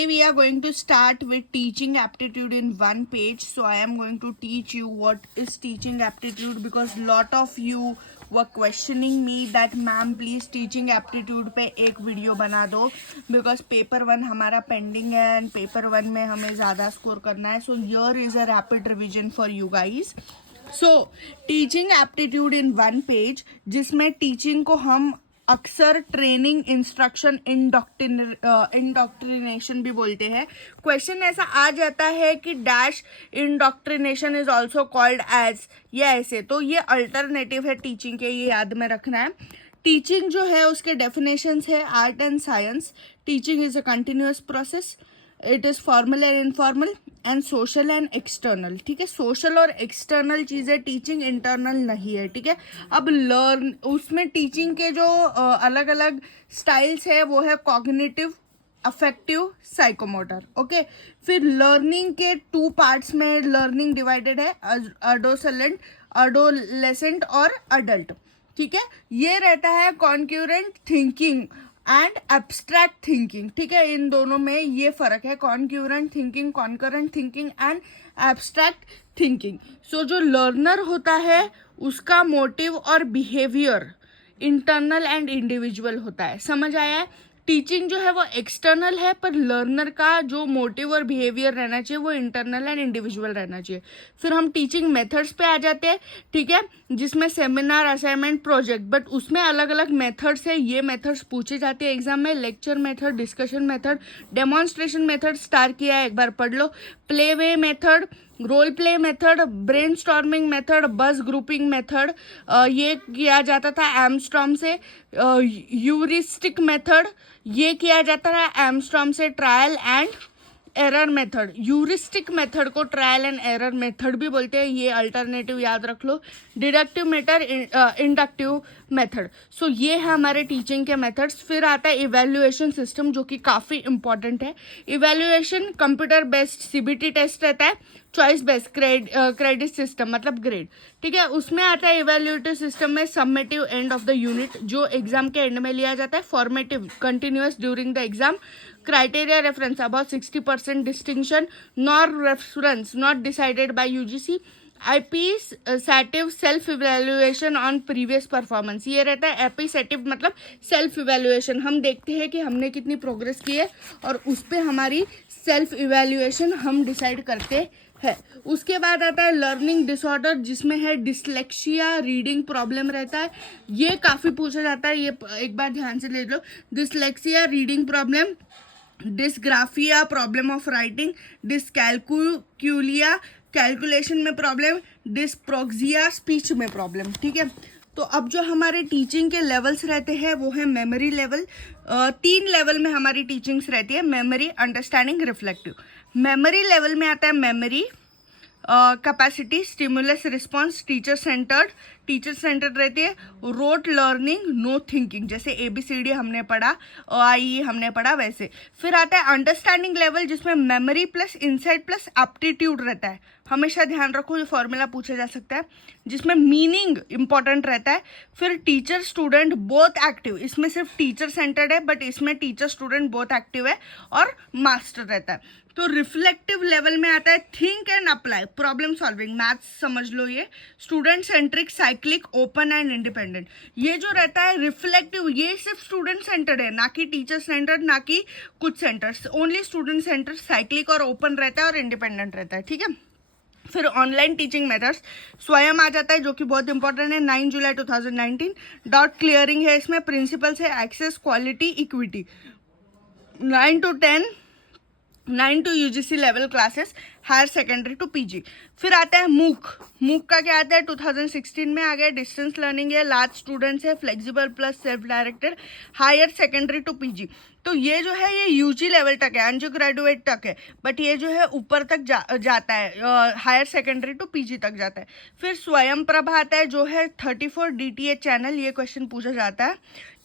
We are going to start with teaching aptitude in one page. So I am going to teach you what is teaching aptitude, because lot of you were questioning me that ma'am please teaching aptitude पे एक video बना दो, because paper 1 हमारा pending है and paper 1 में हमें ज़्यादा score करना है. So here is a rapid revision for you guys. So teaching aptitude in one page, जिसमें टीचिंग को हम अक्सर ट्रेनिंग, इंस्ट्रक्शन, इंडॉक्ट्रिनेशन भी बोलते हैं. क्वेश्चन ऐसा आ जाता है कि dash indoctrination is also called as, या ऐसे. तो ये अल्टरनेटिव है टीचिंग के, ये याद में रखना है. टीचिंग जो है उसके डेफिनेशंस है art and science. Teaching is a continuous process. It is formal and informal and social and external. ठीक है, सोशल और एक्सटर्नल चीज़ें, टीचिंग इंटरनल नहीं है. ठीक है, अब लर्न उसमें टीचिंग के जो अलग अलग स्टाइल्स है वो है कॉग्निटिव, अफेक्टिव, साइकोमोटर. ओके, फिर लर्निंग के 2 पार्ट्स में लर्निंग डिवाइडेड है, अडोलेसेंट और अडल्ट. ठीक है, ये रहता है concurrent thinking and abstract thinking. ठीक है, इन दोनों में ये फर्क है, concurrent thinking, concurrent thinking and abstract thinking. So जो लर्नर होता है उसका मोटिव और बिहेवियर इंटरनल एंड इंडिविजुअल होता है. समझ आया है? टीचिंग जो है वो एक्सटर्नल है, पर लर्नर का जो मोटिव और बिहेवियर रहना चाहिए वो इंटरनल एंड इंडिविजुअल रहना चाहिए. फिर हम टीचिंग मेथड्स पे आ जाते हैं. ठीक है, जिसमें सेमिनार, असाइनमेंट, प्रोजेक्ट, बट उसमें अलग अलग मेथड्स है. ये मेथड्स पूछे जाते हैं एग्जाम में. Lecture method, discussion method, demonstration method start किया है, एक बार पढ़ लो. Play way method, role play method, brain storming method, buzz grouping method, ये किया जाता था एमस्ट्रॉम से. यूरिस्टिक मेथड, ये किया जाता है एमस्ट्रॉम से. Trial and error method, heuristic method को ट्रायल एंड एरर मेथड भी बोलते हैं, ये अल्टरनेटिव याद रख लो. Deductive method, inductive method. So ये है हमारे टीचिंग के मेथड्स. फिर आता है इवैल्यूएशन सिस्टम, जो कि काफ़ी इंपॉर्टेंट है. Evaluation computer based CBT test रहता है, चॉइस बेस्ड क्रेडिट सिस्टम मतलब ग्रेड. ठीक है, उसमें आता है इवैल्यूएटिव सिस्टम में summative end of the unit, जो एग्जाम के एंड में लिया जाता है. Formative, continuous during the exam. Criteria reference, about 60% distinction. Norm reference not decided by UGC. Ipsative, self evaluation on previous performance. ये रहता है एपिसेटिव मतलब सेल्फ इवैल्यूएशन. हम देखते हैं कि हमने कितनी प्रोग्रेस की है और उस पर हमारी सेल्फ इवैल्यूएशन हम डिसाइड करते है. उसके बाद आता है लर्निंग डिसऑर्डर, जिसमें है डिसलेक्सिया, रीडिंग प्रॉब्लम रहता है. ये काफ़ी पूछा जाता है, ये एक बार ध्यान से ले लो. Dyslexia, reading problem. Dysgraphia, problem of writing. Dyscalculia, calculation में प्रॉब्लम. डिस्प्रोक्सिया, स्पीच में प्रॉब्लम. ठीक है, तो अब जो हमारे टीचिंग के लेवल्स रहते हैं वो है मेमोरी लेवल. 3 लेवल में हमारी टीचिंग्स रहती है, memory, understanding, reflective. Memory level में आता है memory, capacity, stimulus response, teacher centred रहती है. रोट लर्निंग, नो थिंकिंग, जैसे ABCD हमने पढ़ा, आई हमने पढ़ा वैसे. फिर आता है अंडरस्टैंडिंग लेवल, जिसमें memory plus insight plus aptitude रहता है. हमेशा ध्यान रखो, ये फॉर्मूला पूछा जा सकता है, जिसमें मीनिंग इंपॉर्टेंट रहता है. फिर टीचर स्टूडेंट बोथ एक्टिव, इसमें सिर्फ टीचर सेंटर्ड है, बट इसमें टीचर स्टूडेंट बोथ एक्टिव है और मास्टर रहता है. तो रिफ्लेक्टिव लेवल में आता है think and apply, problem solving, maths समझ लो. ये student centric, cyclic, open and independent. ये जो रहता है रिफ्लेक्टिव, ये सिर्फ स्टूडेंट सेंटर्ड है, ना कि टीचर सेंटर्ड, ना कि कुछ centres. Only student centre, cyclic और ओपन रहता है और इंडिपेंडेंट रहता है. ठीक है, फिर ऑनलाइन टीचिंग मेथड्स स्वयं आ जाता है, जो कि बहुत इंपॉर्टेंट है. 9 जुलाई 2019. डाउट क्लियरिंग है, इसमें प्रिंसिपल्स है access, quality, equity. 9 to UGC level classes, higher secondary to PG. फिर आता है मूक का क्या आता है, 2016 में आ गया. डिस्टेंस लर्निंग है, लार्ज स्टूडेंट्स है, flexible plus self directed, higher secondary to PG. तो ये जो है ये UG लेवल तक है, अंडर ग्रेजुएट तक है, बट ये जो है ऊपर तक जाता है, हायर सेकेंडरी टू PG तक जाता है. फिर स्वयं प्रभा आता है, जो है 34 DTH चैनल, ये क्वेश्चन पूछा जाता है.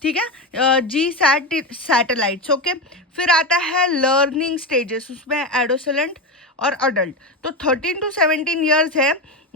ठीक है, GSAT सैटेलाइट्स. ओके, फिर आता है लर्निंग स्टेजेस, उसमें एडोसेलेंट और अडल्ट. तो 13 to 17 ईयर्स है,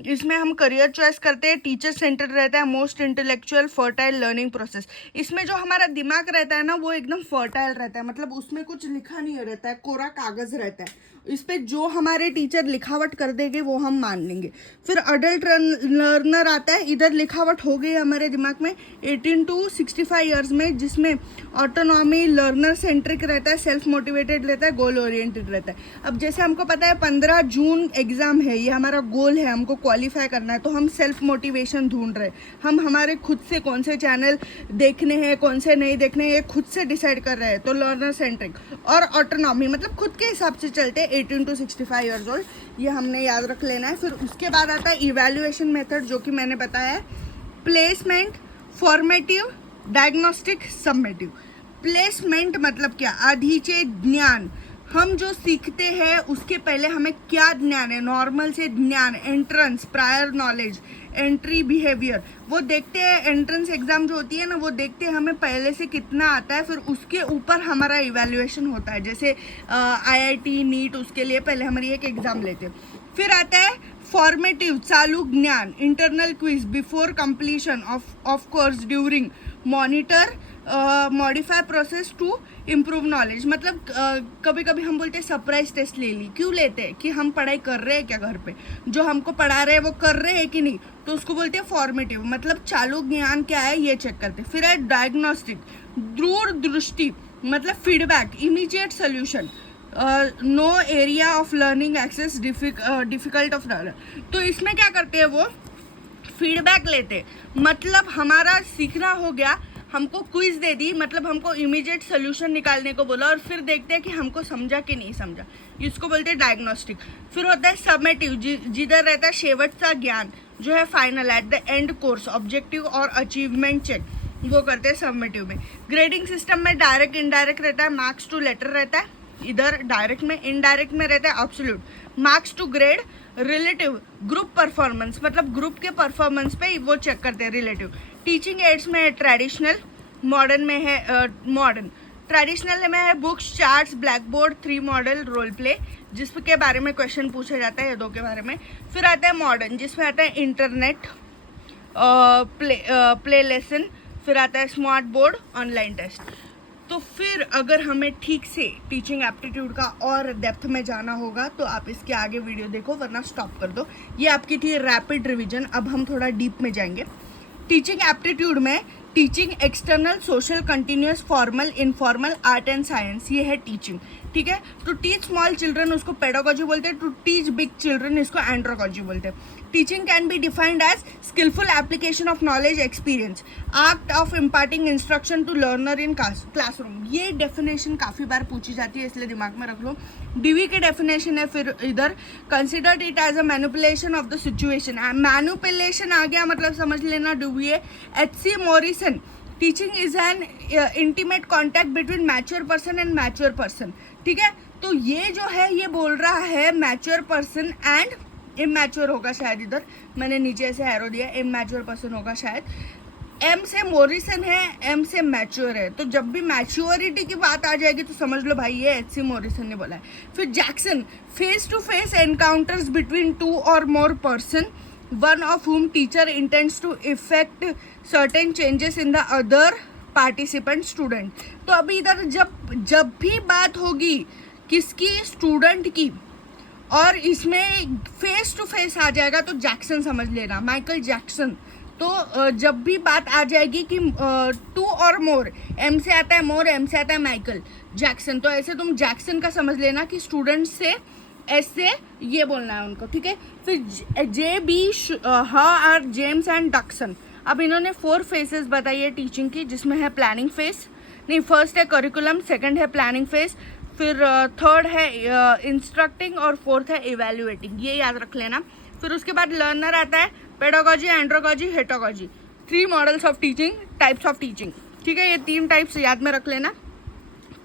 इसमें हम करियर चॉइस करते हैं, टीचर सेंटर रहता है, most intellectual fertile learning process. इसमें जो हमारा दिमाग रहता है ना वो एकदम फर्टाइल रहता है, मतलब उसमें कुछ लिखा नहीं रहता है, कोरा कागज रहता है। इस पे जो हमारे टीचर लिखावट कर देंगे वो हम मान लेंगे। फिर अडल्ट लर्नर आता है, इधर लिखावट हो गई हमारे दिमाग में 18 to 65 ईयर्स में, जिसमें ऑटोनॉमी, लर्नर सेंट्रिक रहता है, सेल्फ मोटिवेटेड रहता है, गोल ओरिएंटेड रहता है। अब जैसे हमको पता है 15 जून एग्जाम है, ये हमारा गोल है, हमको क्वालिफाई करना है, तो हम सेल्फ मोटिवेशन ढूंढ रहे हैं। हम हमारे खुद से कौन से चैनल देखने हैं, कौन से नहीं देखने हैं, ये खुद से डिसाइड कर रहे हैं। तो लर्नर सेंट्रिक और ऑटोनॉमी मतलब खुद के हिसाब से चलते हैं, 18 to 65 ईयर्स ओल्ड, ये हमने याद रख लेना है। फिर उसके बाद आता है इवैल्यूएशन मेथड, जो कि मैंने बताया है, placement, formative, diagnostic, summative. Placement मतलब क्या? आधीचे ज्ञान, हम जो सीखते हैं उसके पहले हमें क्या ज्ञान है, नॉर्मल से ज्ञान, entrance, prior knowledge, entry behaviour, वो देखते हैं। एंट्रेंस एग्जाम जो होती है ना, वो देखते हैं हमें पहले से कितना आता है, फिर उसके ऊपर हमारा इवैल्यूएशन होता है। जैसे IIT, नीट, उसके लिए पहले हमारी एक एग्जाम लेते हैं। फिर आता है फॉर्मेटिव, चालू ज्ञान, internal quiz before completion of course, during, monitor, modify process to improve knowledge. मतलब कभी कभी हम बोलते हैं सरप्राइज टेस्ट ले ली, क्यों लेते हैं? कि हम पढ़ाई कर रहे हैं क्या घर पे, जो हमको पढ़ा रहे हैं वो कर रहे हैं कि नहीं, तो उसको बोलते हैं फॉर्मेटिव, मतलब चालू ज्ञान क्या है ये चेक करते हैं। फिर है डायग्नोस्टिक, दूरदृष्टि, मतलब feedback, immediate solution, no area of learning access, difficult of learner. तो इसमें क्या करते हैं, वो फीडबैक लेते, मतलब हमारा सीखना हो गया, हमको क्विज दे दी, मतलब हमको इमीडिएट सोल्यूशन निकालने को बोला, और फिर देखते हैं कि हमको समझा कि नहीं समझा, इसको बोलते हैं डायग्नोस्टिक। फिर होता है सबमेटिव, जिधर रहता है शेवटचा ज्ञान, जो है final, at the end course, objective और अचीवमेंट चेक, वो करते हैं सबमेटिव में। ग्रेडिंग सिस्टम में डायरेक्ट, इनडायरेक्ट रहता है, मार्क्स टू लेटर रहता है इधर डायरेक्ट में, इनडायरेक्ट में रहता है absolute, marks to grade, relative, group performance, मतलब ग्रुप के परफॉर्मेंस पे वो चेक करते हैं, रिलेटिव। टीचिंग एड्स में है ट्रेडिशनल, मॉडर्न में है मॉडर्न। ट्रेडिशनल में है books, charts, black board, 3 model, role play, जिसके बारे में क्वेश्चन पूछा जाता है, ये 2 के बारे में। फिर आता है मॉडर्न, जिसमें आता है इंटरनेट, प्ले लेसन, फिर आता है स्मार्ट बोर्ड, ऑनलाइन टेस्ट। तो फिर अगर हमें ठीक से टीचिंग एप्टीट्यूड का और डेप्थ में जाना होगा तो आप इसके आगे वीडियो देखो, वरना स्टॉप कर दो। ये आपकी थी रैपिड रिवीजन, अब हम थोड़ा डीप में जाएंगे। टीचिंग एप्टीट्यूड में teaching, external, social, continuous, formal, informal, art and science, ये है टीचिंग। ठीक है, टू टीच स्मॉल चिल्ड्रन उसको पेडागोजी बोलते हैं, टू टीच बिग चिल्ड्रन इसको एंड्रोगोजी बोलते हैं। Teaching can be defined as skillful application of knowledge, experience, art of imparting instruction to learner in classroom. ये डेफिनेशन काफ़ी बार पूछी जाती है, इसलिए दिमाग में रख लो। डीवी की डेफिनेशन है फिर इधर, considered it as a manipulation of the situation. Manipulation आ गया मतलब समझ लेना डीवी है। HC Morrison, teaching is an intimate contact between mature person and mature person. ठीक है, तो ये जो है ये बोल रहा है मैच्योर पर्सन एंड इमैच्योर होगा शायद, इधर मैंने नीचे ऐसे एरो दिया, इमैच्योर पर्सन होगा शायद। M से मॉरिसन है, M से मैच्योर है, तो जब भी मैच्योरिटी की बात आ जाएगी तो समझ लो भाई ये HC मॉरिसन ने बोला है। फिर Jackson, face to face encounters between 2 or more person, one of whom teacher intends to effect certain changes in the other participant student। तो अभी इधर जब भी बात होगी किसकी, स्टूडेंट की, और इसमें फेस टू फेस आ जाएगा तो जैक्सन समझ लेना, माइकल जैक्सन। तो जब भी बात आ जाएगी कि 2 or more, M से आता है मोर, M से आता है माइकल जैक्सन, तो ऐसे तुम जैक्सन का समझ लेना कि स्टूडेंट से ऐसे ये बोलना है उनको। ठीक है, फिर JB, आर, जेम्स एंड डक्सन। अब इन्होंने 4 फेजेस बताई है टीचिंग की, जिसमें है प्लानिंग फेज, नहीं फर्स्ट है करिकुलम, सेकंड है प्लानिंग फेज, फिर थर्ड है इंस्ट्रक्टिंग और फोर्थ है इवैल्यूएटिंग, ये याद रख लेना। फिर उसके बाद लर्नर आता है, pedagogy, andragogy, heutagogy, 3 models of teaching, types of teaching. ठीक है, ये 3 टाइप्स याद में रख लेना।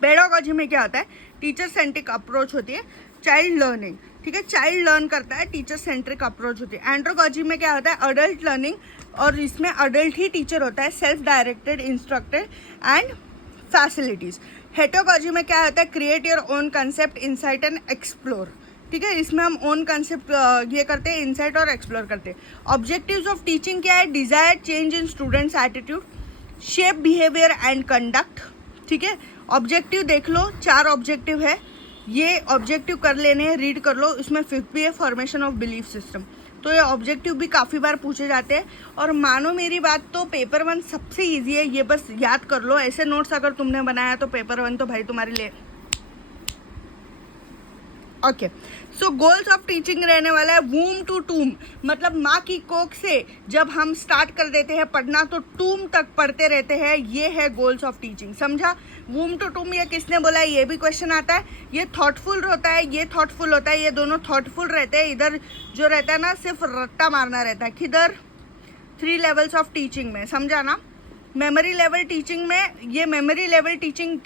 पेडागोजी में क्या होता है, टीचर सेंट्रिक अप्रोच होती है, चाइल्ड लर्निंग। ठीक है, चाइल्ड लर्न करता है, टीचर सेंट्रिक अप्रोच होती है। एंड्रोगोजी में क्या होता है, अडल्ट लर्निंग, और इसमें अडल्ट ही टीचर होता है, self directed, instructed and facilities. Heutagogy में क्या होता है, create your own concept, insight and explore. ठीक है, इसमें हम ओन कंसेप्ट ये करते हैं, इंसाइट और एक्सप्लोर करते हैं। ऑब्जेक्टिव्स ऑफ टीचिंग क्या है? Desire change in students attitude, shape behaviour and conduct. ठीक है, ऑब्जेक्टिव देख लो, 4 ऑब्जेक्टिव है, ये ऑब्जेक्टिव कर लेने हैं, रीड कर लो। इसमें 5th भी है, फॉर्मेशन ऑफ बिलीफ सिस्टम। तो ये ऑब्जेक्टिव भी काफ़ी बार पूछे जाते हैं। और मानो मेरी बात, तो पेपर 1 सबसे इजी है, ये बस याद कर लो। ऐसे नोट्स अगर तुमने बनाया तो पेपर 1 तो भाई तुम्हारे लिए okay. So goals of teaching रहने वाला है वूम टू टूम, मतलब माँ की कोख से जब हम स्टार्ट कर देते हैं पढ़ना तो टूम तक पढ़ते रहते हैं, ये है गोल्स ऑफ टीचिंग। समझा? वूम टू टूम ये किसने बोला है? ये भी क्वेश्चन आता है। ये थॉटफुल होता है, ये थॉटफुल होता है, ये दोनों थॉटफुल रहते हैं। इधर जो रहता है ना सिर्फ रट्टा मारना रहता है। किधर? 3 लेवल्स ऑफ टीचिंग में, समझा ना? मेमोरी लेवल टीचिंग में, ये मेमोरी लेवल टीचिंग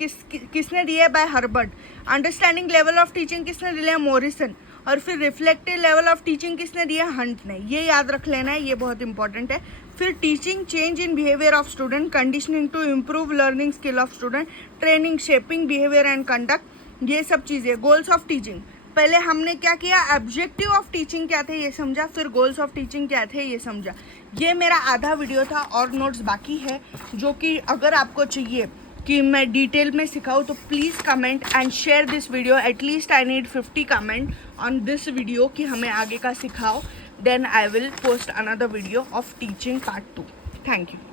किसने दी है? By Herbart. Understanding level of teaching किसने दी है? मॉरिसन। और फिर रिफ्लेक्टिव लेवल ऑफ टीचिंग किसने दी है? हंट ने। ये याद रख लेना है, ये बहुत इंपॉर्टेंट है। फिर teaching change in behaviour of student, conditioning to improve learning skill of student, training, shaping behaviour and conduct, ये सब चीज़ें गोल्स ऑफ टीचिंग। पहले हमने क्या किया? ऑब्जेक्टिव ऑफ टीचिंग क्या थे ये समझा, फिर गोल्स ऑफ टीचिंग क्या थे ये समझा। ये मेरा आधा वीडियो था और नोट्स बाकी है, जो कि अगर आपको चाहिए कि मैं डिटेल में सिखाऊँ तो please comment and share this video. At least I need 50 comment on this video कि हमें आगे का सिखाओ, then I will post another video of teaching part 2। Thank you.